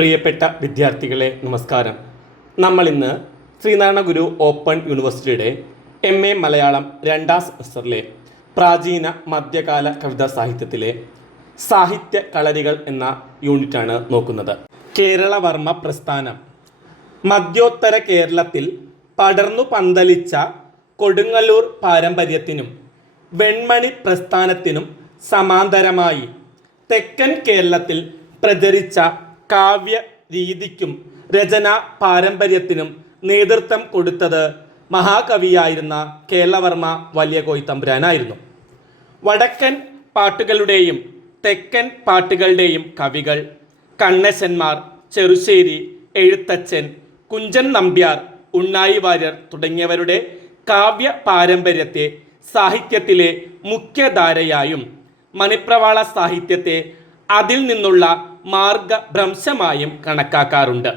പ്രിയപ്പെട്ട വിദ്യാർത്ഥികളെ നമസ്കാരം. നമ്മൾ ഇന്ന് ശ്രീനാരായണ ഗുരു ഓപ്പൺ യൂണിവേഴ്സിറ്റിയുടെ എം എ മലയാളം രണ്ടാം സെമസ്റ്ററിലെ പ്രാചീന മധ്യകാല കവിതാ സാഹിത്യത്തിലെ സാഹിത്യ കളരികൾ എന്ന യൂണിറ്റാണ് നോക്കുന്നത്. കേരളവർമ്മ പ്രസ്ഥാനം. മധ്യോത്തര കേരളത്തിൽ പടർന്നു പന്തലിച്ച കൊടുങ്ങല്ലൂർ പാരമ്പര്യത്തിനും വെൺമണി പ്രസ്ഥാനത്തിനും സമാന്തരമായി തെക്കൻ കേരളത്തിൽ പ്രചരിച്ച കാവ്യ രീതിക്കും രചനാ പാരമ്പര്യത്തിനും നേതൃത്വം കൊടുത്തത് മഹാകവിയായിരുന്ന കേരളവർമ്മ വലിയ കോയിത്തമ്പുരാനായിരുന്നു വടക്കൻ പാട്ടുകളുടെയും തെക്കൻ പാട്ടുകളുടെയും കവികൾ കണ്ണശന്മാർ ചെറുശ്ശേരി എഴുത്തച്ഛൻ കുഞ്ചൻ നമ്പ്യാർ ഉണ്ണായി വാര്യർ തുടങ്ങിയവരുടെ കാവ്യ പാരമ്പര്യത്തെ സാഹിത്യത്തിലെ മുഖ്യധാരയായും മണിപ്രവാള സാഹിത്യത്തെ അതിൽ നിന്നുള്ള മാർഗഭ്രംശമായും കണക്കാക്കാറുണ്ട്.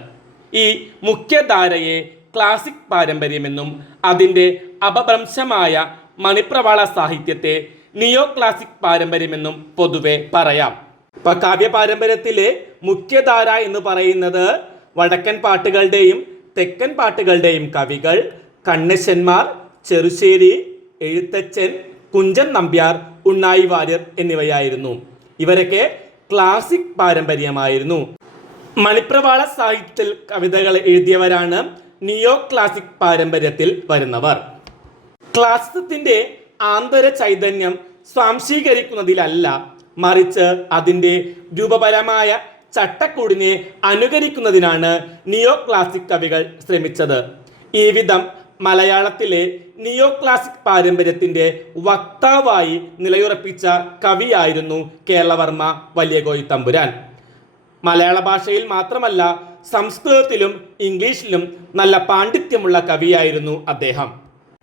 ഈ മുഖ്യധാരയെ ക്ലാസിക് പാരമ്പര്യമെന്നും അതിന്റെ അപഭ്രംശമായ മണിപ്രവാള സാഹിത്യത്തെ നിയോ ക്ലാസിക് പാരമ്പര്യമെന്നും പൊതുവെ പറയാം. ഇപ്പൊ കാവ്യ പാരമ്പര്യത്തിലെ മുഖ്യധാര എന്ന് പറയുന്നത് വടക്കൻ പാട്ടുകളുടെയും തെക്കൻ പാട്ടുകളുടെയും കവികൾ കണ്ണശന്മാർ ചെറുശ്ശേരി എഴുത്തച്ഛൻ കുഞ്ചൻ നമ്പ്യാർ ഉണ്ണായി വാര്യർ എന്നിവയായിരുന്നു. ഇവരൊക്കെ ക്ലാസിക് പാരമ്പര്യമായിരുന്നു. മണിപ്രവാള സാഹിത്യത്തിൽ കവിതകൾ എഴുതിയവരാണ് നിയോ ക്ലാസിക് പാരമ്പര്യത്തിൽ വരുന്നവർ. ക്ലാസിസത്തിന്റെ ആന്തര ചൈതന്യം സ്വാംശീകരിക്കുന്നതിലല്ല മറിച്ച് അതിന്റെ രൂപപരമായ ചട്ടക്കൂടിനെ അനുകരിക്കുന്നതിനാണ് നിയോ ക്ലാസിക് കവികൾ ശ്രമിച്ചത്. ഈ വിധം മലയാളത്തിലെ നിയോ ക്ലാസിക് പാരമ്പര്യത്തിന്റെ വക്താവായി നിലയുറപ്പിച്ച കവിയായിരുന്നു കേരളവർമ്മ വലിയകോയി തമ്പുരാൻ. മലയാള ഭാഷയിൽ മാത്രമല്ല സംസ്കൃതത്തിലും ഇംഗ്ലീഷിലും നല്ല പാണ്ഡിത്യമുള്ള കവിയായിരുന്നു അദ്ദേഹം.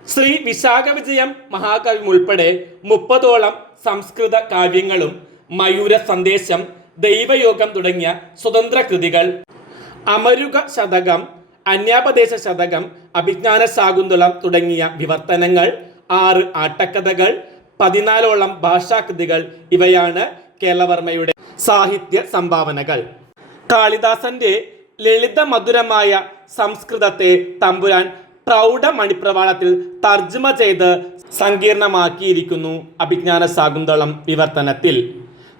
ശ്രീ വിശാഖ വിജയം മഹാകവി ഉൾപ്പെടെ മുപ്പതോളം സംസ്കൃത കാവ്യങ്ങളും മയൂര സന്ദേശം ദൈവയോഗം തുടങ്ങിയ സ്വതന്ത്ര കൃതികൾ അമരുക ശതകം അന്യാപദേശ ശതകം അഭിജ്ഞാന ശാകുന്തളം തുടങ്ങിയ വിവർത്തനങ്ങൾ ആറ് ആട്ടക്കഥകൾ പതിനാലോളം ഭാഷാകൃതികൾ ഇവയാണ് കേരളവർമ്മയുടെ സാഹിത്യ സംഭാവനകൾ. കാളിദാസന്റെ ലളിത മധുരമായ സംസ്കൃതത്തെ തമ്പുരാൻ പ്രൗഢ മണിപ്രവാളത്തിൽ തർജമ ചെയ്ത് സങ്കീർണമാക്കിയിരിക്കുന്നു അഭിജ്ഞാന ശാകുന്തളം വിവർത്തനത്തിൽ.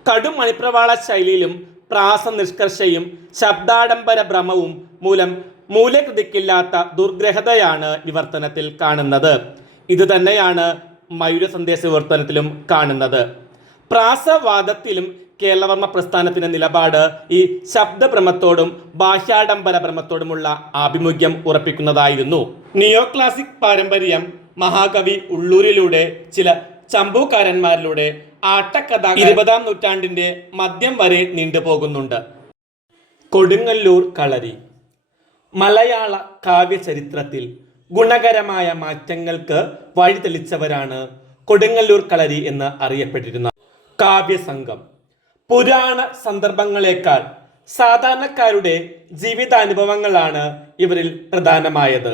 കടും മണിപ്രവാള ശൈലിയിലും പ്രാസ നിഷ്കർഷയും ശബ്ദാഡംബര ഭ്രമവും മൂലം മൂലകൃതിക്കില്ലാത്ത ദുർഗ്രഹതയാണ് വിവർത്തനത്തിൽ കാണുന്നത്. ഇത് തന്നെയാണ് മയൂര സന്ദേശ വിവർത്തനത്തിലും കാണുന്നത്. പ്രാസവാദത്തിലും കേരളവർമ്മ പ്രസ്ഥാനത്തിന്റെ നിലപാട് ഈ ശബ്ദഭ്രമത്തോടും ബാഹ്യാഡംബര ഭ്രമത്തോടുമുള്ള ആഭിമുഖ്യം ഉറപ്പിക്കുന്നതായിരുന്നു. നിയോ ക്ലാസിക് പാരമ്പര്യം മഹാകവി ഉള്ളൂരിലൂടെ ചില ചമ്പൂക്കാരന്മാരിലൂടെ ആട്ടക്കഥ ഇരുപതാം നൂറ്റാണ്ടിന്റെ മദ്യം വരെ നീണ്ടുപോകുന്നുണ്ട്. കൊടുങ്ങല്ലൂർ കളരി. മലയാള കാവ്യചരിത്രത്തിൽ ഗുണകരമായ മാറ്റങ്ങൾക്ക് വഴിതെളിച്ചവരാണ് കൊടുങ്ങല്ലൂർ കളരി എന്ന് അറിയപ്പെട്ടിരുന്ന കാവ്യസംഘം. പുരാണ സന്ദർഭങ്ങളെക്കാൾ സാധാരണക്കാരുടെ ജീവിതാനുഭവങ്ങളാണ് ഇവരിൽ പ്രധാനമായത്.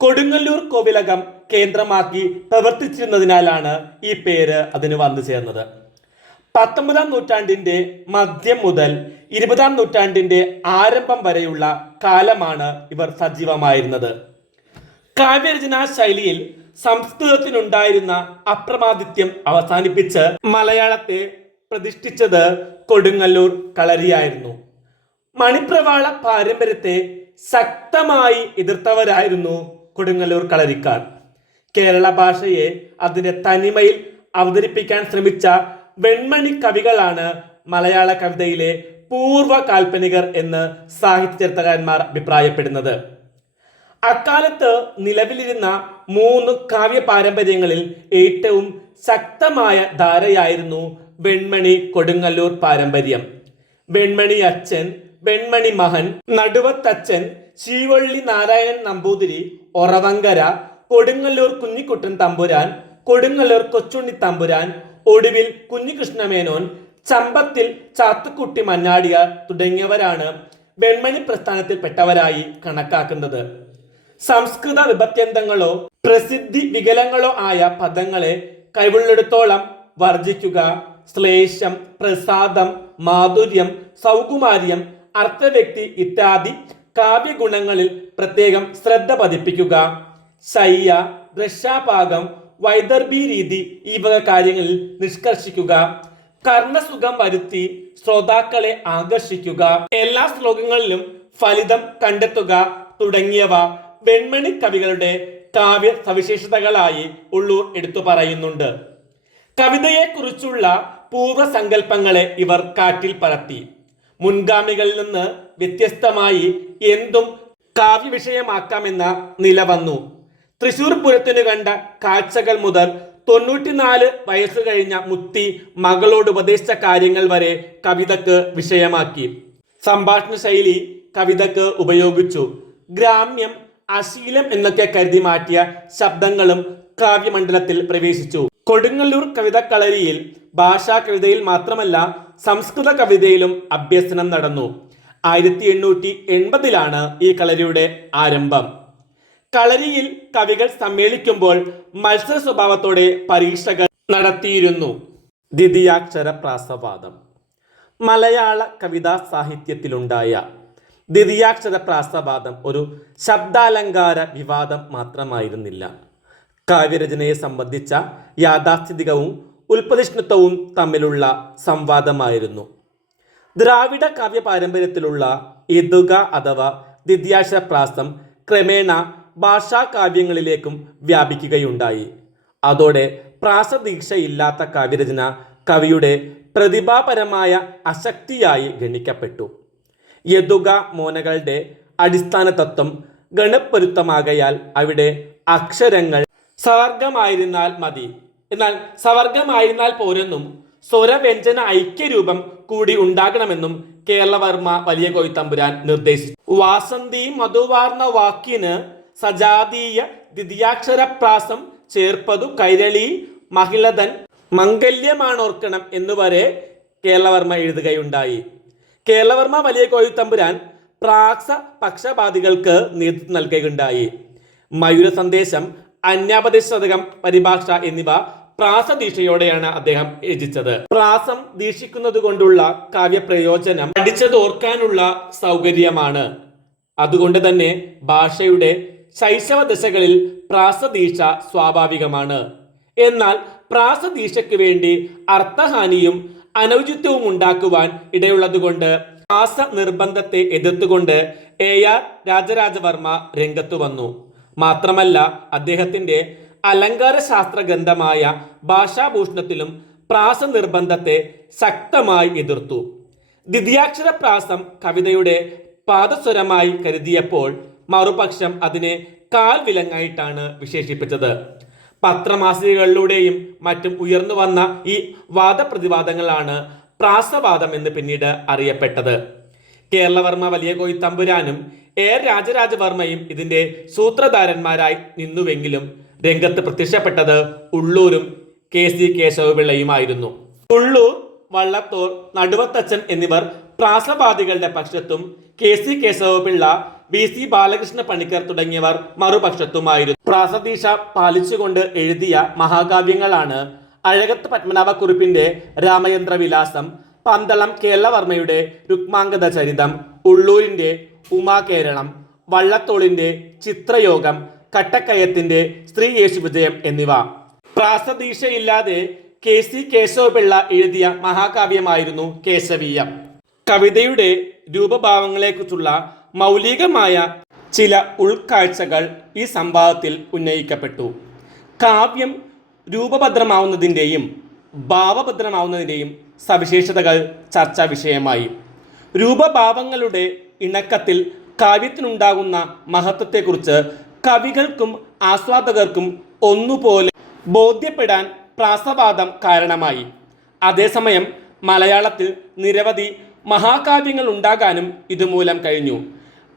കൊടുങ്ങല്ലൂർ കോവിലകം കേന്ദ്രമാക്കി പ്രവർത്തിച്ചിരുന്നതിനാലാണ് ഈ പേര് അതിന് വന്നു ചേർന്നത്. പത്തൊമ്പതാം നൂറ്റാണ്ടിന്റെ മധ്യം മുതൽ ഇരുപതാം നൂറ്റാണ്ടിന്റെ ആരംഭം വരെയുള്ള കാലമാണ് ഇവർ സജീവമായിരുന്നത്. കാവ്യരചനാ ശൈലിയിൽ സംസ്കൃതത്തിനുണ്ടായിരുന്ന അപ്രമാദിത്യം അവസാനിപ്പിച്ച് മലയാളത്തെ പ്രതിഷ്ഠിച്ചത് കൊടുങ്ങല്ലൂർ കളരിയായിരുന്നു. മണിപ്രവാള പാരമ്പര്യത്തെ ശക്തമായി എതിർത്തവരായിരുന്നു കൊടുങ്ങല്ലൂർ കളരിക്കാർ. കേരള ഭാഷയെ അതിന്റെ തനിമയിൽ അവതരിപ്പിക്കാൻ ശ്രമിച്ച വെൺമണി കവികളാണ് മലയാള കവിതയിലെ പൂർവ കാൽപ്പനികർ എന്ന് സാഹിത്യ ചരിത്രകാരന്മാർ അഭിപ്രായപ്പെടുന്നത്. അക്കാലത്ത് നിലവിലിരുന്ന മൂന്ന് കാവ്യ പാരമ്പര്യങ്ങളിൽ ഏറ്റവും ശക്തമായ ധാരയായിരുന്നു വെൺമണി കൊടുങ്ങല്ലൂർ പാരമ്പര്യം. വെൺമണി അച്ഛൻ വെൺമണി മഹൻ നടുവത്തച്ഛൻ ശീവള്ളി നാരായണൻ നമ്പൂതിരി ഒറവങ്കര കൊടുങ്ങല്ലൂർ കുഞ്ഞിക്കുട്ടൻ തമ്പുരാൻ കൊടുങ്ങല്ലൂർ കൊച്ചുണ്ണി തമ്പുരാൻ ഒടുവിൽ കുഞ്ഞികൃഷ്ണമേനോൻ ചമ്പത്തിൽ ചാത്തുക്കുട്ടി മന്നാടിയാർ തുടങ്ങിയവരാണ് വെൺമണി പ്രസ്ഥാനത്തിൽപ്പെട്ടവരായി കണക്കാക്കുന്നത്. സംസ്കൃത വിപത്യന്തങ്ങളോ പ്രസിദ്ധി വികലങ്ങളോ ആയ പദങ്ങളെ കൈവുള്ളിടത്തോളം വർജിക്കുക ശ്ലേഷം പ്രസാദം മാധുര്യം സൗകുമാര്യം അർത്ഥവ്യക്തി ഇത്യാദി കാവ്യഗുണങ്ങളിൽ പ്രത്യേകം ശ്രദ്ധ പതിപ്പിക്കുക. ശയ്യ ദൃശ്യാപാകം വൈദർഭി രീതി ഈ വക കാര്യങ്ങളിൽ നിഷ്കർഷിക്കുക. കർണസുഖം വരുത്തി ശ്രോതാക്കളെ ആകർഷിക്കുക. എല്ലാ ശ്ലോകങ്ങളിലും ഫലിതം കണ്ടെത്തുക തുടങ്ങിയവ വെൺമണി കവികളുടെ കാവ്യ സവിശേഷതകളായി ഉള്ളൂർ എടുത്തു പറയുന്നുണ്ട്. കവിതയെക്കുറിച്ചുള്ള പൂർവസങ്കല്പങ്ങളെ ഇവർ കാറ്റിൽ പറത്തി. മുൻഗാമികളിൽ നിന്ന് വ്യത്യസ്തമായി എന്തും കാവ്യവിഷയമാക്കാമെന്ന നില വന്നു. തൃശൂർ പൂരത്തിന് കണ്ട കാഴ്ചകൾ മുതൽ തൊണ്ണൂറ്റിനാല് വയസ്സ് കഴിഞ്ഞ മുത്തി മകളോട് ഉപദേശിച്ച കാര്യങ്ങൾ വരെ കവിതക്ക് വിഷയമാക്കി. സംഭാഷണ ശൈലി കവിതക്ക് ഉപയോഗിച്ചു. ഗ്രാമ്യം അശീലം എന്നൊക്കെ കരുതി മാറ്റിയ ശബ്ദങ്ങളും കാവ്യമണ്ഡലത്തിൽ പ്രവേശിച്ചു. കൊടുങ്ങല്ലൂർ കവിതക്കളരിയിൽ ഭാഷാ കവിതയിൽ മാത്രമല്ല സംസ്കൃത കവിതയിലും അഭ്യസനം നടന്നു. ആയിരത്തി എണ്ണൂറ്റി എൺപതിലാണ് ഈ കളരിയുടെ ആരംഭം. കളരിയിൽ കവികൾ സമ്മേളിക്കുമ്പോൾ മത്സര സ്വഭാവത്തോടെ പരീക്ഷകൾ നടത്തിയിരുന്നു. ദ്വിതീയാക്ഷര പ്രാസവാദം മലയാള കവിതാ സാഹിത്യത്തിലുണ്ടായ ദ്വിതീയാക്ഷര പ്രാസവാദം ഒരു ശബ്ദാലങ്കാര വിവാദം മാത്രമായിരുന്നില്ല. കാവ്യരചനയെ സംബന്ധിച്ച യാഥാസ്ഥിതികവും ഉൽപ്പതിഷ്ണുത്വവും തമ്മിലുള്ള സംവാദമായിരുന്നു. ദ്രാവിഡ കാവ്യ പാരമ്പര്യത്തിലുള്ള ഇതുക അഥവാ ദ്വിതീയാക്ഷര പ്രാസം ക്രമേണ ഭാഷാകാവ്യങ്ങളിലേക്കും വ്യാപിക്കുകയുണ്ടായി. അതോടെ പ്രാസദീക്ഷയില്ലാത്ത കാവ്യരചന കവിയുടെ പ്രതിഭാപരമായ അശക്തിയായി ഗണിക്കപ്പെട്ടു. യദുക മോനകളുടെ അടിസ്ഥാന തത്വം ഗണപ്പൊരുത്തമാകയാൽ അവിടെ അക്ഷരങ്ങൾ സവർഗമായിരുന്നാൽ മതി. എന്നാൽ സവർഗമായിരുന്നാൽ പോരെന്നും സ്വരവ്യഞ്ജന ഐക്യരൂപം കൂടി ഉണ്ടാകണമെന്നും കേരളവർമ്മ വലിയ കോയിത്തമ്പുരാൻ നിർദ്ദേശിച്ചു. വാസന്തി മധുവാർന്ന വാക്കിന് സജാതീയ ദ്വിതീയാക്ഷരപ്രാസം ചേർപ്പതു കൈരളി മഹിളതൻ മംഗല്യമാണോർക്കണം എന്നുവരെ കേരളവർമ്മ എഴുതുകയുണ്ടായി. കേരളവർമ്മ വലിയ കോഴിത്തമ്പുരാൻ പ്രാക്സ പക്ഷപാതികൾക്ക് നേതൃത്വം നൽകുകയുണ്ടായി. മയൂര സന്ദേശം അന്യാപതിശതകം പരിഭാഷ എന്നിവ പ്രാസദീക്ഷയോടെയാണ് അദ്ദേഹം രചിച്ചത്. പ്രാസം ദീക്ഷിക്കുന്നത് കൊണ്ടുള്ള കാവ്യപ്രയോജനം അടിച്ചതോർക്കാനുള്ള സൗകര്യമാണ്. അതുകൊണ്ട് തന്നെ ഭാഷയുടെ ശൈശവ ദശകളിൽ പ്രാസദീക്ഷ സ്വാഭാവികമാണ്. എന്നാൽ പ്രാസദീക്ഷയ്ക്ക് വേണ്ടി അർത്ഥഹാനിയും അനൗചിത്വവും ഉണ്ടാക്കുവാൻ ഇടയുള്ളതുകൊണ്ട് പ്രാസ നിർബന്ധത്തെ എതിർത്തുകൊണ്ട് എ ആർ രാജരാജവർമ്മ രംഗത്തു വന്നു. മാത്രമല്ല അദ്ദേഹത്തിന്റെ അലങ്കാരശാസ്ത്ര ഗ്രന്ഥമായ ഭാഷാഭൂഷണത്തിലും പ്രാസ നിർബന്ധത്തെ ശക്തമായി എതിർത്തു. ദ്വിതീയാക്ഷര പ്രാസം കവിതയുടെ പാദസ്വരമായി കരുതിയപ്പോൾ മറുപക്ഷം അതിനെ കാൽ വിലങ്ങായിട്ടാണ് വിശേഷിപ്പിച്ചത്. പത്രമാസികകളിലൂടെയും മറ്റും ഉയർന്നു വന്ന ഈ വാദപ്രതിവാദങ്ങളാണ് പ്രാസവാദം എന്ന് പിന്നീട് അറിയപ്പെട്ടത്. കേരളവർമ്മ വലിയ കോയി തമ്പുരാനും എ രാജരാജവർമ്മയും ഇതിന്റെ സൂത്രധാരന്മാരായി നിന്നുവെങ്കിലും രംഗത്ത് പ്രത്യക്ഷപ്പെട്ടത് ഉള്ളൂരും കെ സി കേശവപിള്ളയുമായിരുന്നു. ഉള്ളൂർ വള്ളത്തോർ നടുവത്തച്ഛൻ എന്നിവർ പ്രാസവാദികളുടെ പക്ഷത്തും K C Kesavapillai B C Balakrishna Panicker തുടങ്ങിയവർ മറുപക്ഷത്തുമായിരുന്നു. പ്രാസദീക്ഷ പാലിച്ചുകൊണ്ട് എഴുതിയ മഹാകാവ്യങ്ങളാണ് അഴകത്ത് പത്മനാഭക്കുറിപ്പിന്റെ രാമയന്ത്ര വിലാസം പന്തളം കേരളവർമ്മയുടെ രുക്മാംഗത ചരിതം ഉള്ളൂരിന്റെ ഉമാകേരളം വള്ളത്തോളിന്റെ ചിത്രയോഗം കട്ടക്കയത്തിന്റെ സ്ത്രീ യേശു വിജയം എന്നിവ. പ്രാസദീക്ഷയില്ലാതെ കെ സി കേശവപിള്ള എഴുതിയ മഹാകാവ്യമായിരുന്നു കേശവീയം. കവിതയുടെ രൂപഭാവങ്ങളെക്കുറിച്ചുള്ള മൗലികമായ ചില ഉൾക്കാഴ്ചകൾ ഈ സംവാദത്തിൽ ഉന്നയിക്കപ്പെട്ടു. കാവ്യം രൂപഭദ്രമാവുന്നതിന്റെയും ഭാവഭദ്രമാവുന്നതിന്റെയും സവിശേഷതകൾ ചർച്ചാ വിഷയമായി. രൂപഭാവങ്ങളുടെ ഇണക്കത്തിൽ കാവ്യത്തിനുണ്ടാകുന്ന മഹത്വത്തെക്കുറിച്ച് കവികൾക്കും ആസ്വാദകർക്കും ഒന്നുപോലെ ബോധ്യപ്പെടാൻ പ്രാസവാദം കാരണമായി. അതേസമയം മലയാളത്തിൽ നിരവധി മഹാകാവ്യങ്ങൾ ഉണ്ടാകാനും ഇതുമൂലം കഴിഞ്ഞു.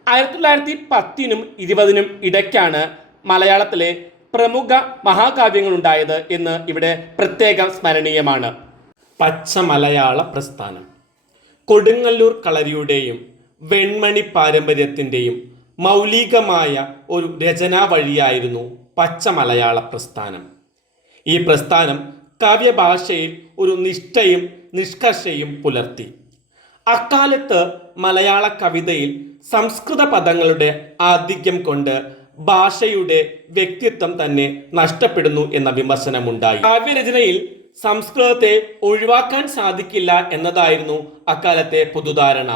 ആയിരത്തി തൊള്ളായിരത്തി പത്തിനും ഇരുപതിനും ഇടയ്ക്കാണ് മലയാളത്തിലെ പ്രമുഖ മഹാകാവ്യങ്ങൾ ഉണ്ടായത് എന്ന് ഇവിടെ പ്രത്യേകം സ്മരണീയമാണ്. പച്ച മലയാള പ്രസ്ഥാനം. കൊടുങ്ങല്ലൂർ കളരിയുടെയും വെൺമണി പാരമ്പര്യത്തിന്റെയും മൗലികമായ ഒരു രചനാ വഴിയായിരുന്നു പച്ച മലയാള പ്രസ്ഥാനം. ഈ പ്രസ്ഥാനം കാവ്യഭാഷയിൽ ഒരു നിഷ്ഠയും നിഷ്കർഷയും പുലർത്തി. അക്കാലത്ത് മലയാള കവിതയിൽ സംസ്കൃത പദങ്ങളുടെ ആധിക്യം കൊണ്ട് ഭാഷയുടെ വ്യക്തിത്വം തന്നെ നഷ്ടപ്പെടുന്നു എന്ന വിമർശനമുണ്ടായി. കാവ്യരചനയിൽ സംസ്കൃതത്തെ ഒഴിവാക്കാൻ സാധിക്കില്ല എന്നതായിരുന്നു അക്കാലത്തെ പൊതുധാരണ.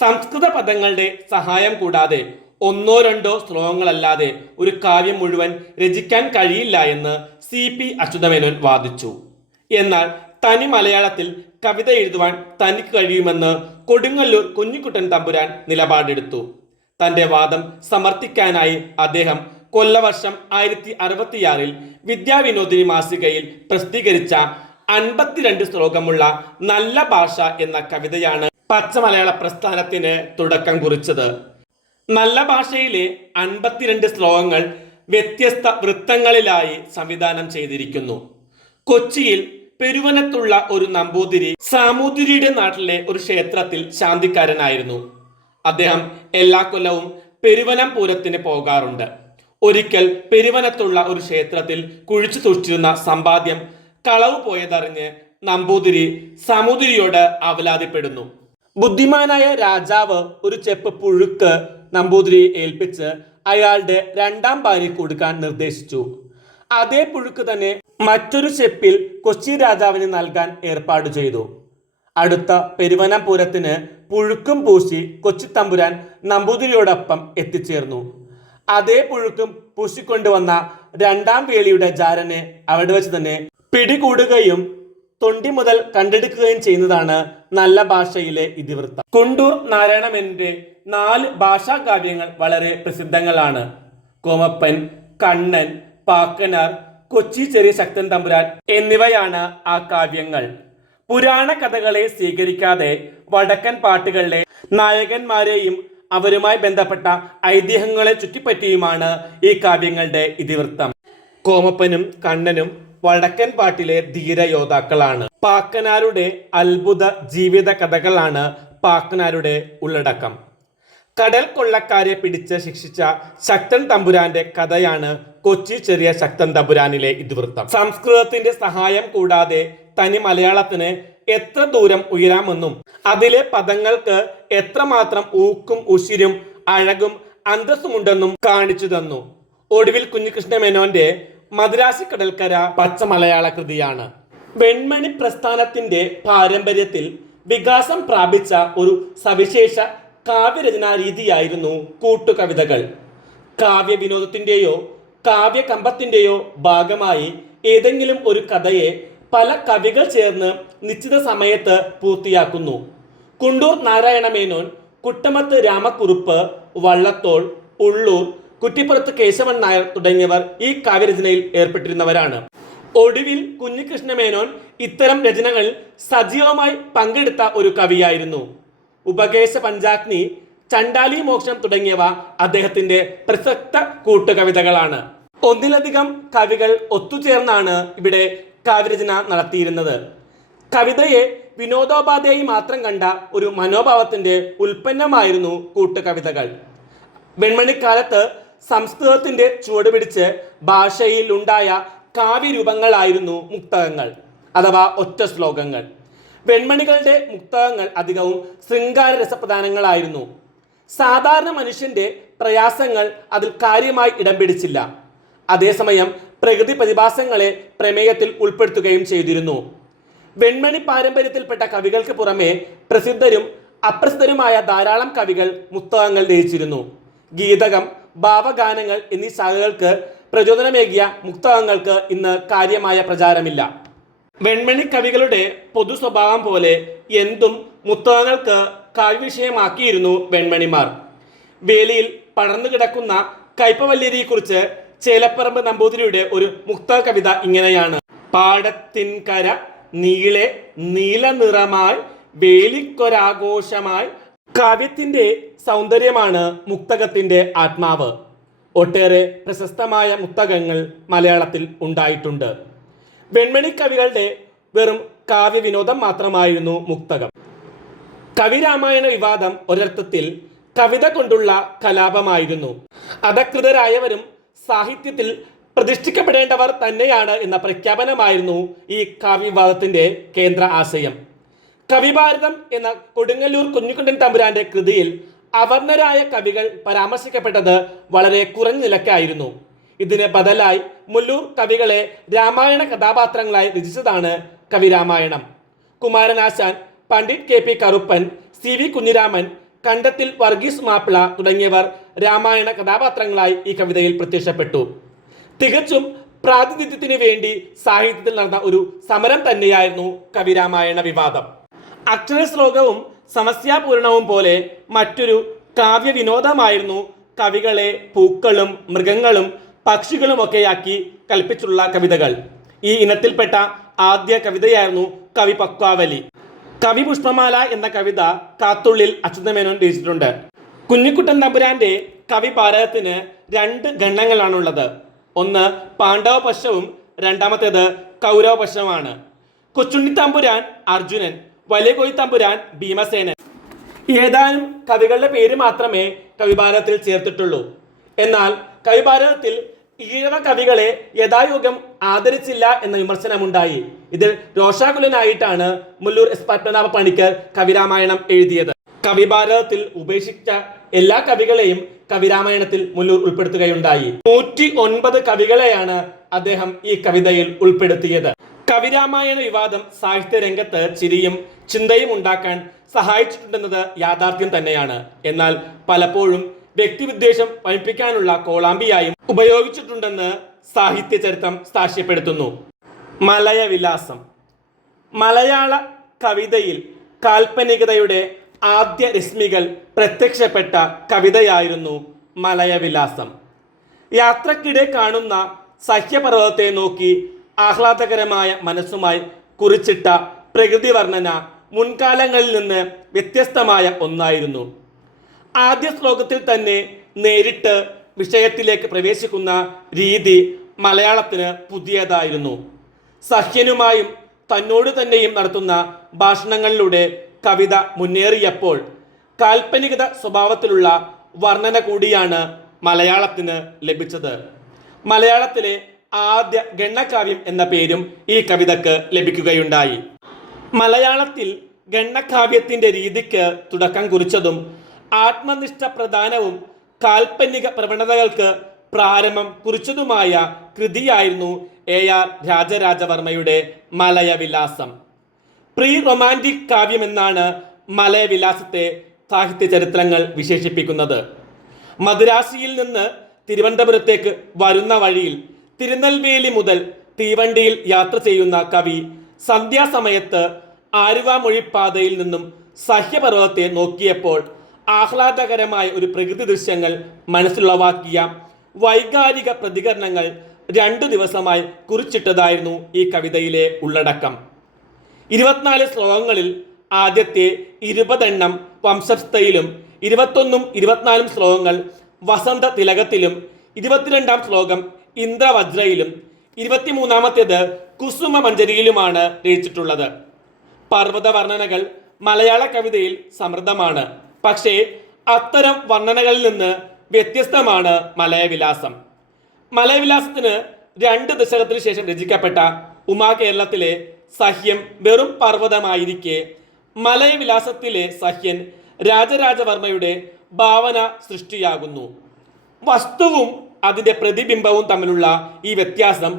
സംസ്കൃത പദങ്ങളുടെ സഹായം കൂടാതെ ഒന്നോ രണ്ടോ ശ്ലോകങ്ങളല്ലാതെ ഒരു കാവ്യം മുഴുവൻ രചിക്കാൻ കഴിയില്ല എന്ന് സി പി അച്യുതമേനോൻ വാദിച്ചു. എന്നാൽ തനി മലയാളത്തിൽ കവിത എഴുതുവാൻ തനിക്ക് കഴിയുമെന്ന് കൊടുങ്ങല്ലൂർ കുഞ്ഞിക്കുട്ടൻ തമ്പുരാൻ നിലപാടെടുത്തു. തന്റെ വാദം സമർത്ഥിക്കാനായി അദ്ദേഹം കൊല്ലവർഷം ആയിരത്തി അറുപത്തിയാറിൽ വിദ്യാവിനോദിനി മാസികയിൽ പ്രസിദ്ധീകരിച്ച അൻപത്തിരണ്ട് ശ്ലോകമുള്ള നല്ല ഭാഷ എന്ന കവിതയാണ് പച്ചമലയാള പ്രസ്ഥാനത്തിന് തുടക്കം കുറിച്ചത്. നല്ല ഭാഷയിലെ അൻപത്തിരണ്ട് ശ്ലോകങ്ങൾ വ്യത്യസ്ത വൃത്തങ്ങളിലായി സംവിധാനം ചെയ്തിരിക്കുന്നു. കൊച്ചിയിൽ പെരുവനത്തുള്ള ഒരു നമ്പൂതിരി സാമൂതിരിയുടെ നാട്ടിലെ ഒരു ക്ഷേത്രത്തിൽ ശാന്തിക്കാരനായിരുന്നു. അദ്ദേഹം എല്ലാ കൊല്ലവും പെരുവനം പൂരത്തിന് പോകാറുണ്ട്. ഒരിക്കൽ പെരുവനത്തുള്ള ഒരു ക്ഷേത്രത്തിൽ കുഴിച്ചു സൂക്ഷിച്ചിരുന്ന സമ്പാദ്യം കളവ് പോയതറിഞ്ഞ് നമ്പൂതിരി സാമൂതിരിയോട് അവലാതിപ്പെടുന്നു ബുദ്ധിമാനായ രാജാവ് ഒരു ചെപ്പ് പുഴുക്ക് നമ്പൂതിരിയെ ഏൽപ്പിച്ച് അയാളുടെ രണ്ടാം ഭാര്യ കൊടുക്കാൻ നിർദ്ദേശിച്ചു. അതേ പുഴുക്ക് തന്നെ മറ്റൊരു ചെപ്പിൽ കൊച്ചി രാജാവിന് നൽകാൻ ഏർപ്പാട് ചെയ്തു. അടുത്ത പെരുവനം പൂരത്തിന് പുഴുക്കും പൂശി കൊച്ചി തമ്പുരാൻ നമ്പൂതിരിയോടൊപ്പം എത്തിച്ചേർന്നു. അതേ പുഴുക്കും പൂശിക്കൊണ്ടുവന്ന രണ്ടാം വേളിയുടെ ജാരനെ അവിടെ വെച്ച് തന്നെ പിടികൂടുകയും തൊണ്ടി മുതൽ കണ്ടെടുക്കുകയും ചെയ്യുന്നതാണ് നല്ല ഭാഷയിലെ ഇതിവൃത്തം. കുണ്ടൂർ നാരായണമേനന്റെ നാല് ഭാഷാകാവ്യങ്ങൾ വളരെ പ്രസിദ്ധങ്ങളാണ്. കോമപ്പൻ കണ്ണൻ പാക്കനാർ കൊച്ചി ചെറിയ ശക്തൻ തമ്പുരാൻ എന്നിവയാണ് ആ കാവ്യങ്ങൾ. പുരാണ കഥകളെ സ്വീകരിക്കാതെ വടക്കൻ പാട്ടുകളിലെ നായകന്മാരെയും അവരുമായി ബന്ധപ്പെട്ട ഐതിഹ്യങ്ങളെ ചുറ്റിപ്പറ്റിയുമാണ് ഈ കാവ്യങ്ങളുടെ ഇതിവൃത്തം. കോമപ്പനും കണ്ണനും വടക്കൻ പാട്ടിലെ ധീരയോദ്ധാക്കളാണ് പാക്കനാരുടെ അത്ഭുത ജീവിത കഥകളാണ് പാക്കനാരുടെ ഉള്ളടക്കം. കടൽ കൊള്ളക്കാരെ പിടിച്ച് ശിക്ഷിച്ച ശക്തൻ തമ്പുരാന്റെ കഥയാണ് കൊച്ചി ചെറിയ ശക്തൻ തമ്പുരാനിലെ ഇതിവൃത്തം. സംസ്കൃതത്തിന്റെ സഹായം കൂടാതെ തനി മലയാളത്തിന് എത്ര ദൂരം ഉയരാമെന്നും അതിലെ പദങ്ങൾക്ക് എത്രമാത്രം ഊക്കും ഉശിരും അഴകും അന്തസ്സുമുണ്ടെന്നും കാണിച്ചു തന്നു. ഒടുവിൽ കുഞ്ഞികൃഷ്ണ മേനോന്റെ മദ്രാസി കടൽക്കര പച്ച മലയാള കൃതിയാണ്. വെൺമണി പ്രസ്ഥാനത്തിന്റെ പാരമ്പര്യത്തിൽ വികാസം പ്രാപിച്ച ഒരു സവിശേഷ കാവ്യരചനാ രീതിയായിരുന്നു കൂട്ടുകവിതകൾ. കാവ്യ വിനോദത്തിന്റെയോ കാവ്യകമ്പത്തിന്റെയോ ഭാഗമായി ഏതെങ്കിലും ഒരു കഥയെ പല കവികൾ ചേർന്ന് നിശ്ചിത സമയത്ത് പൂർത്തിയാക്കുന്നു. കുണ്ടൂർ നാരായണ മേനോൻ കുട്ടമത്ത് രാമക്കുറുപ്പ് വള്ളത്തോൾ ഉള്ളൂർ കുറ്റിപ്പുറത്ത് കേശവൻ നായർ തുടങ്ങിയവർ ഈ കാവ്യരചനയിൽ ഏർപ്പെട്ടിരുന്നവരാണ്. ഒടുവിൽ കുഞ്ഞികൃഷ്ണ മേനോൻ ഇത്തരം രചനകളിൽ സജീവമായി പങ്കെടുത്ത ഒരു കവിയായിരുന്നു. ഉപകേശ പഞ്ചാഗ്നി ചണ്ടാലി മോക്ഷം തുടങ്ങിയവ അദ്ദേഹത്തിന്റെ പ്രസക്ത കൂട്ടുകവിതകളാണ്. ഒന്നിലധികം കവികൾ ഒത്തുചേർന്നാണ് ഇവിടെ കാവ്യരചന നടത്തിയിരുന്നത്. കവിതയെ വിനോദോപാധ്യായി മാത്രം കണ്ട ഒരു മനോഭാവത്തിന്റെ ഉൽപ്പന്നമായിരുന്നു കൂട്ടുകവിതകൾ. വെൺമണിക്കാലത്ത് സംസ്കൃതത്തിന്റെ ചുവട് പിടിച്ച് ഭാഷയിൽ ഉണ്ടായ കാവ്യരൂപങ്ങളായിരുന്നു മുക്തകങ്ങൾ അഥവാ ഒറ്റ ശ്ലോകങ്ങൾ. വെൺമണികളുടെ മുക്തകങ്ങൾ അധികവും ശൃംഗാര രസപ്രധാനങ്ങളായിരുന്നു സാധാരണ മനുഷ്യന്റെ പ്രയാസങ്ങൾ അതിൽ കാര്യമായി ഇടം പിടിച്ചില്ല. അതേസമയം പ്രകൃതി പ്രതിഭാസങ്ങളെ പ്രമേയത്തിൽ ഉൾപ്പെടുത്തുകയും ചെയ്തിരുന്നു. വെൺമണി പാരമ്പര്യത്തിൽപ്പെട്ട കവികൾക്ക് പുറമെ പ്രസിദ്ധരും അപ്രസിദ്ധരുമായ ധാരാളം കവികൾ മുത്തകങ്ങൾ രചിച്ചിരുന്നു. ഗീതകം ഭാവഗാനങ്ങൾ എന്നീ ശാഖകൾക്ക് പ്രചോദനമേകിയ മുക്തകങ്ങൾക്ക് ഇന്ന് കാര്യമായ പ്രചാരമില്ല. വെൺമണി കവികളുടെ പൊതു സ്വഭാവം പോലെ എന്തും മുത്തകങ്ങൾക്ക് കാവ്യവിഷയമാക്കിയിരുന്നു വെൺമണിമാർ വേലിയിൽ പടർന്നു കിടക്കുന്ന കയ്പവല്യരിയെക്കുറിച്ച് ചേലപ്പറമ്പ് നമ്പൂതിരിയുടെ ഒരു മുക്ത കവിത ഇങ്ങനെയാണ്. പാടത്തിൻകര നീളെ നീല നിറമായി വേലിക്കൊരാഘോഷമായി കാവ്യത്തിന്റെ സൗന്ദര്യമാണ് മുക്തകത്തിന്റെ ആത്മാവ്. ഒട്ടേറെ പ്രശസ്തമായ മുക്തകങ്ങൾ മലയാളത്തിൽ ഉണ്ടായിട്ടുണ്ട്. വെൺമണി കവികളുടെ വെറും കാവ്യ വിനോദം മാത്രമായിരുന്നു മുക്തകം. കവിരാമായണ വിവാദം ഒരർത്ഥത്തിൽ കവിത കൊണ്ടുള്ള കലാപമായിരുന്നു. അധകൃതരായവരും സാഹിത്യത്തിൽ പ്രതിഷ്ഠിക്കപ്പെടേണ്ടവർ തന്നെയാണ് എന്ന പ്രഖ്യാപനമായിരുന്നു ഈ കാവ്യവിവാദത്തിന്റെ കേന്ദ്ര ആശയം. കവിഭാരതം എന്ന കൊടുങ്ങല്ലൂർ കുഞ്ഞുകുണ്ടൻ തമ്പുരാന്റെ കൃതിയിൽ അവർണരായ കവികൾ പരാമർശിക്കപ്പെട്ടത് വളരെ കുറഞ്ഞ നിലക്കായിരുന്നു. ഇതിന് ബദലായി മുല്ലൂർ കവികളെ രാമായണ കഥാപാത്രങ്ങളായി രചിച്ചതാണ് Kaviramayanam. Kumaranasan Pandit K P Karuppan C V Kunhiraman Kandathil Varghese Mappila തുടങ്ങിയവർ രാമായണ കഥാപാത്രങ്ങളായി ഈ കവിതയിൽ പ്രത്യക്ഷപ്പെട്ടു. തികച്ചും പ്രാതിനിധ്യത്തിന് വേണ്ടി സാഹിത്യത്തിൽ നടന്ന ഒരു സമരം തന്നെയായിരുന്നു കവിരാമായണ വിവാദം. അക്ഷരശ്ലോകവും സമസ്യാപൂരണവും പോലെ മറ്റൊരു കാവ്യ വിനോദമായിരുന്നു കവികളെ പൂക്കളും മൃഗങ്ങളും പക്ഷികളുമൊക്കെയാക്കി കൽപ്പിച്ചുള്ള കവിതകൾ. ഈ ഇനത്തിൽപ്പെട്ട ആദ്യ കവിതയായിരുന്നു കവി പക്വാവലി. കവി പുഷ്പമാല എന്ന കവിത കാത്തുള്ളിൽ അച്യുതമേനോൻ രചിച്ചിട്ടുണ്ട്. കുഞ്ഞിക്കുട്ടൻ തമ്പുരാന്റെ കവി ഭാരതത്തിന് രണ്ട് ഗണ്ണങ്ങളാണുള്ളത് ഒന്ന് പാണ്ഡവപക്ഷവും രണ്ടാമത്തേത് കൗരവപക്ഷവുമാണ്. കൊച്ചുണ്ണി തമ്പുരാൻ അർജുനൻ വലിയ കൊയ് തമ്പുരാൻ ഭീമസേനൻ. ഏതാനും കവികളുടെ പേര് മാത്രമേ കവിഭാരതത്തിൽ ചേർത്തിട്ടുള്ളൂ. എന്നാൽ കവിഭാരതത്തിൽ ഈഴവ കവികളെ യഥായോഗ്യം ആദരിച്ചില്ല എന്ന വിമർശനമുണ്ടായി. ഇതിൽ രോഷാകുലനായിട്ടാണ് മുല്ലൂർ എസ് പത്മനാഭ പണിക്കർ കവിരാമായണം എഴുതിയത്. കവിഭാരതത്തിൽ ഉപേക്ഷിച്ച എല്ലാ കവികളെയും കവിരാമായണത്തിൽ മുല്ലൂർ ഉൾപ്പെടുത്തുകയുണ്ടായി. നൂറ്റി ഒൻപത് കവികളെയാണ് അദ്ദേഹം ഈ കവിതയിൽ ഉൾപ്പെടുത്തിയത്. കവിരാമായണ വിവാദം സാഹിത്യ രംഗത്ത് ചിരിയും ചിന്തയും ഉണ്ടാക്കാൻ സഹായിച്ചിട്ടുണ്ടെന്നത് യാഥാർത്ഥ്യം തന്നെയാണ്. എന്നാൽ പലപ്പോഴും വ്യക്തിവിദ്വേഷം പഠിപ്പിക്കാനുള്ള കോളാമ്പിയായും ഉപയോഗിച്ചിട്ടുണ്ടെന്ന് സാഹിത്യ ചരിത്രം സാക്ഷ്യപ്പെടുത്തുന്നു. മലയവിലാസം. മലയാള കവിതയിൽ കാൽപ്പനികതയുടെ ആദ്യ രശ്മികൾ പ്രത്യക്ഷപ്പെട്ട കവിതയായിരുന്നു മലയവിലാസം. യാത്രക്കിടെ കാണുന്ന സഹ്യപർവതത്തെ നോക്കി ആഹ്ലാദകരമായ മനസ്സുമായി കുറിച്ചിട്ട പ്രകൃതി വർണന മുൻകാലങ്ങളിൽ നിന്ന് വ്യത്യസ്തമായ ഒന്നായിരുന്നു. ആദ്യ ശ്ലോകത്തിൽ തന്നെ നേരിട്ട് വിഷയത്തിലേക്ക് പ്രവേശിക്കുന്ന രീതി മലയാളത്തിന് പുതിയതായിരുന്നു. സഹ്യനുമായും തന്നോട് തന്നെയും നടത്തുന്ന ഭാഷണങ്ങളിലൂടെ കവിത മുന്നേറിയപ്പോൾ കാൽപ്പനികത സ്വഭാവത്തിലുള്ള വർണന കൂടിയാണ് മലയാളത്തിന് ലഭിച്ചത്. മലയാളത്തിലെ ആദ്യ ഗണ്ണകാവ്യം എന്ന പേരും ഈ കവിതക്ക് ലഭിക്കുകയുണ്ടായി. മലയാളത്തിൽ ഗണ്ണകാവ്യത്തിന്റെ രീതിക്ക് തുടക്കം കുറിച്ചതും ആത്മനിഷ്ഠ പ്രധാനവും കാൽപ്പനിക പ്രവണതകൾക്ക് പ്രാരംഭം കുറിച്ചതുമായ കൃതിയായിരുന്നു എ ആർ രാജരാജവർമ്മയുടെ മലയവിലാസം. പ്രീ റൊമാന്റിക് കാവ്യമെന്നാണ് മലയവിലാസത്തെ സാഹിത്യ ചരിത്രങ്ങൾ വിശേഷിപ്പിക്കുന്നത്. മദുരാശിയിൽ നിന്ന് തിരുവനന്തപുരത്തേക്ക് വരുന്ന വഴിയിൽ തിരുനെൽവേലി മുതൽ തീവണ്ടിയിൽ യാത്ര ചെയ്യുന്ന കവി സന്ധ്യാസമയത്ത് ആരുവാമൊഴിപ്പാതയിൽ നിന്നും സഹ്യപർവതത്തെ നോക്കിയപ്പോൾ ആഹ്ലാദകരമായ ഒരു പ്രകൃതി ദൃശ്യങ്ങൾ മനസ്സിലുളവാക്കിയ വൈകാരിക പ്രതികരണങ്ങൾ രണ്ടു ദിവസമായി കുറിച്ചിട്ടതായിരുന്നു ഈ കവിതയിലെ ഉള്ളടക്കം. ഇരുപത്തിനാല് ശ്ലോകങ്ങളിൽ ആദ്യത്തെ ഇരുപതെണ്ണം വംശസ്ഥയിലും ഇരുപത്തൊന്നും ഇരുപത്തിനാലും ശ്ലോകങ്ങൾ വസന്ത തിലകത്തിലും ഇരുപത്തിരണ്ടാം ശ്ലോകം ഇന്ദ്രവജ്രയിലും ഇരുപത്തിമൂന്നാമത്തേത് കുസുമ മഞ്ജരിയിലുമാണ് രചിച്ചിട്ടുള്ളത്. പർവത വർണനകൾ മലയാള കവിതയിൽ സമൃദ്ധമാണ്. പക്ഷേ അത്തരം വർണനകളിൽ നിന്ന് വ്യത്യസ്തമാണ് മലയവിലാസം. മലയവിലാസത്തിന് രണ്ട് ദശകത്തിന് ശേഷം രചിക്കപ്പെട്ട ഉമാ കേരളത്തിലെ സഹ്യം വെറും പർവതമായിരിക്കെ മലയവിലാസത്തിലെ സഹ്യൻ രാജരാജവർമ്മയുടെ ഭാവന സൃഷ്ടിയാകുന്നു. വസ്തുവും അതിന്റെ പ്രതിബിംബവും തമ്മിലുള്ള ഈ വ്യത്യാസം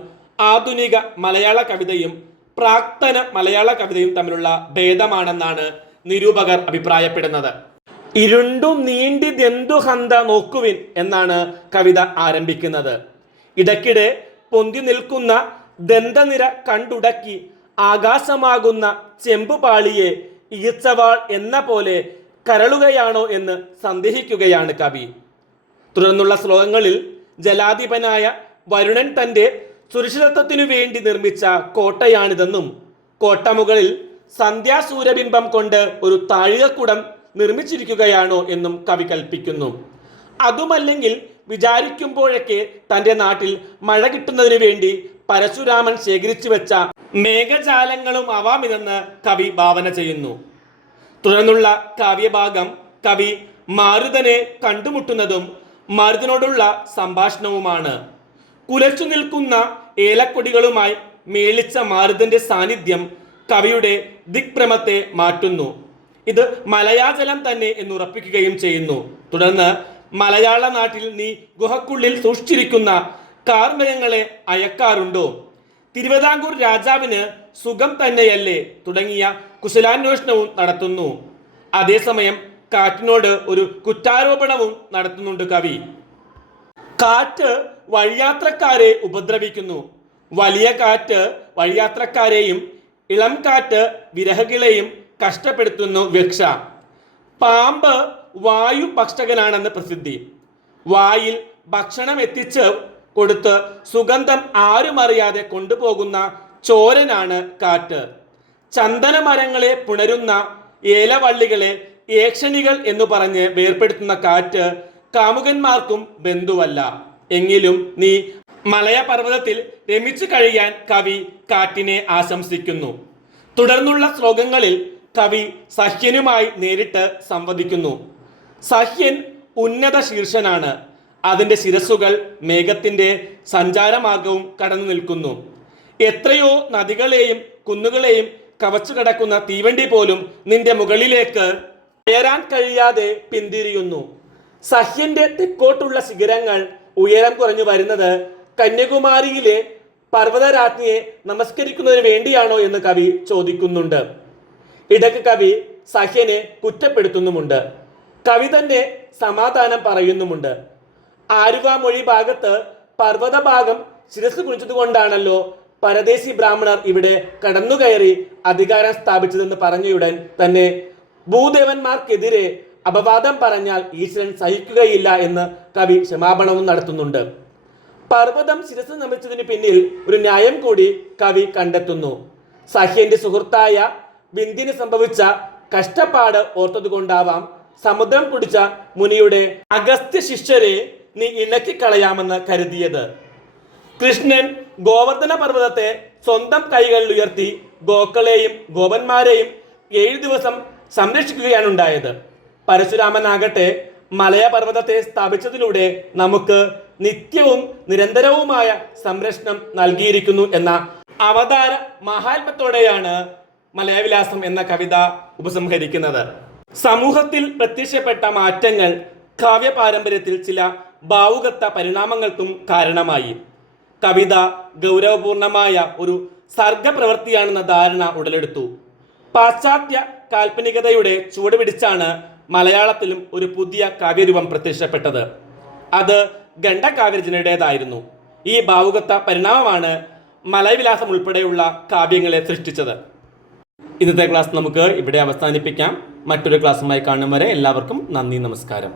ആധുനിക മലയാള കവിതയും പ്രാക്തന മലയാള കവിതയും തമ്മിലുള്ള ഭേദമാണെന്നാണ് നിരൂപകർ അഭിപ്രായപ്പെടുന്നത്. ഇരുണ്ടു നീണ്ടിതെന്തു ഹന്ത നോക്കുവിൻ എന്നാണ് കവിത ആരംഭിക്കുന്നത്. ഇടയ്ക്കിടെ പൊന്തി നിൽക്കുന്ന ദന്തനിര കണ്ടുടക്കി ആകാശമാകുന്ന ചെമ്പുപാളിയെ ഈച്ചവാൾ എന്ന പോലെ കരളുകയാണോ എന്ന് സന്ദേഹിക്കുകയാണ് കവി. തുടർന്നുള്ള ശ്ലോകങ്ങളിൽ ജലാധിപനായ വരുണൻ തന്റെ സുരക്ഷിതത്വത്തിനു വേണ്ടി നിർമ്മിച്ച കോട്ടയാണിതെന്നും കോട്ടമുകളിൽ സന്ധ്യാസൂര്യബിംബം കൊണ്ട് ഒരു താഴികക്കുടം നിർമ്മിച്ചിരിക്കുകയാണോ എന്നും കവി കൽപ്പിക്കുന്നു. അതുമല്ലെങ്കിൽ വിചാരിക്കുമ്പോഴൊക്കെ തന്റെ നാട്ടിൽ മഴ കിട്ടുന്നതിന് വേണ്ടി പരശുരാമൻ ശേഖരിച്ചു വെച്ച മേഘജാലങ്ങളും ആവാമിതെന്ന് കവി ഭാവന ചെയ്യുന്നു. തുടർന്നുള്ള കാവ്യഭാഗം കവി മാരുതനെ കണ്ടുമുട്ടുന്നതും മാരുതനോടുള്ള സംഭാഷണവുമാണ്. കുലച്ചു നിൽക്കുന്ന ഏലക്കൊടികളുമായി മേളിച്ച മാരുതന്റെ സാന്നിധ്യം കവിയുടെ ദിക്ഭ്രമത്തെ മാറ്റുന്നു. ഇത് മലയാജലം തന്നെ എന്ന് ഉറപ്പിക്കുകയും ചെയ്യുന്നു. തുടർന്ന് മലയാള നാട്ടിൽ നീ ഗുഹക്കുള്ളിൽ സൂക്ഷിച്ചിരിക്കുന്ന കാർമയങ്ങളെ അയക്കാറുണ്ടോ? തിരുവിതാംകൂർ രാജാവിന് സുഖം തന്നെയല്ലേ തുടങ്ങിയ കുശലാന്വേഷണവും നടത്തുന്നു. അതേസമയം കാറ്റിനോട് ഒരു കുറ്റാരോപണവും നടത്തുന്നുണ്ട് കവി. കാറ്റ് വഴിയാത്രക്കാരെ ഉപദ്രവിക്കുന്നു. വലിയ കാറ്റ് വഴിയാത്രക്കാരെയും ഇളം കാറ്റ് വിരഹകളെയും കഷ്ടപ്പെടുത്തുന്നു വൃക്ഷ. പാമ്പ് വായു ഭക്ഷകനാണെന്ന് പ്രസിദ്ധി. വായിൽ ഭക്ഷണം എത്തിച്ച് കൊടുത്ത് സുഗന്ധം ആരും അറിയാതെ കൊണ്ടുപോകുന്ന ചോരനാണ് കാറ്റ്. ചന്ദന മരങ്ങളെ പുണരുന്ന ഏലവള്ളികളെ ഏക്ഷണികൾ എന്ന് പറഞ്ഞ് വേർപ്പെടുത്തുന്ന കാറ്റ് കാമുകന്മാർക്കും ബന്ധുവല്ല. എങ്കിലും നീ മലയപർവതത്തിൽ രമിച്ചു കഴിയാൻ കവി കാറ്റിനെ ആശംസിക്കുന്നു. തുടർന്നുള്ള ശ്ലോകങ്ങളിൽ കവി സഹ്യനുമായി നേരിട്ട് സംവദിക്കുന്നു. സഹ്യൻ ഉന്നത ശീർഷനാണ്. അതിന്റെ ശിരസുകൾ മേഘത്തിന്റെ സഞ്ചാരമാർഗവും കടന്നു നിൽക്കുന്നു. എത്രയോ നദികളെയും കുന്നുകളെയും കവച്ചു കിടക്കുന്ന തീവണ്ടി പോലും നിന്റെ മുകളിലേക്ക് കയറാൻ കഴിയാതെ പിന്തിരിയുന്നു. സഹ്യന്റെ തെക്കോട്ടുള്ള ശിഖരങ്ങൾ ഉയരം കുറഞ്ഞു വരുന്നത് കന്യാകുമാരിയിലെ പർവതരാജ്ഞിയെ നമസ്കരിക്കുന്നതിന് വേണ്ടിയാണോ എന്ന് കവി ചോദിക്കുന്നുണ്ട്. ഇടയ്ക്ക് കവി സഹ്യനെ കുറ്റപ്പെടുത്തുന്നുമുണ്ട്. കവി തന്നെ സമാധാനം പറയുന്നുമുണ്ട്. ആരുവാമൊഴി ഭാഗത്ത് പർവത ഭാഗം ശിരസ് കുനിച്ചത് കൊണ്ടാണല്ലോ പരദേശി ബ്രാഹ്മണർ ഇവിടെ കടന്നുകയറി അധികാരം സ്ഥാപിച്ചതെന്ന് പറഞ്ഞയുടൻ തന്നെ ഭൂദേവന്മാർക്കെതിരെ അപവാദം പറഞ്ഞാൽ ഈശ്വരൻ സഹിക്കുകയില്ല എന്ന് കവി ക്ഷമാപണവും നടത്തുന്നുണ്ട്. പർവതം ശിരസ് നമിച്ചതിന് പിന്നിൽ ഒരു ന്യായം കൂടി കവി കണ്ടെത്തുന്നു. സഹ്യന്റെ സുഹൃത്തായ വിന്ധ്യന് സംഭവിച്ച കഷ്ടപ്പാട് ഓർത്തതുകൊണ്ടാവാം സമുദ്രം പിടിച്ച മുനിയുടെ അഗസ്ത്യ ശിഷ്യരെ നീ ഇണക്കിക്കളയാമെന്ന് കരുതിയത്. കൃഷ്ണൻ ഗോവർദ്ധന പർവതത്തെ സ്വന്തം കൈകളിൽ ഉയർത്തി ഗോക്കളെയും ഗോപന്മാരെയും ഏഴു ദിവസം സംരക്ഷിക്കുകയാണ് ഉണ്ടായത്. പരശുരാമനാകട്ടെ മലയപർവതത്തെ സ്ഥാപിച്ചതിലൂടെ നമുക്ക് നിത്യവും നിരന്തരവുമായ സംരക്ഷണം നൽകിയിരിക്കുന്നു എന്ന അവതാര മഹാത്മത്തോടെയാണ് മലയവിലാസം എന്ന കവിത ഉപസംഹരിക്കുന്നത്. സമൂഹത്തിൽ പ്രത്യക്ഷപ്പെട്ട മാറ്റങ്ങൾ കാവ്യ പാരമ്പര്യത്തിൽ ചില ഭാവുകത്ത പരിണാമങ്ങൾക്കും കാരണമായി. കവിത ഗൗരവപൂർണമായ ഒരു സർഗപ്രവൃത്തിയാണെന്ന ധാരണ ഉടലെടുത്തു. പാശ്ചാത്യ കാൽപ്പനികതയുടെ ചുവട് പിടിച്ചാണ് മലയാളത്തിലും ഒരു പുതിയ കാവ്യരൂപം പ്രത്യക്ഷപ്പെട്ടത്. അത് ഗണ്ഡകാവ്യരചനയുടേതായിരുന്നു ഈ ഭാവുകത്ത പരിണാമമാണ് മലയവിലാസം ഉൾപ്പെടെയുള്ള കാവ്യങ്ങളെ സൃഷ്ടിച്ചത്. ഇന്നത്തെ ക്ലാസ് നമുക്ക് ഇവിടെ അവസാനിപ്പിക്കാം. മറ്റൊരു ക്ലാസ്സുമായി കാണും വരെ എല്ലാവർക്കും നന്ദി നമസ്കാരം.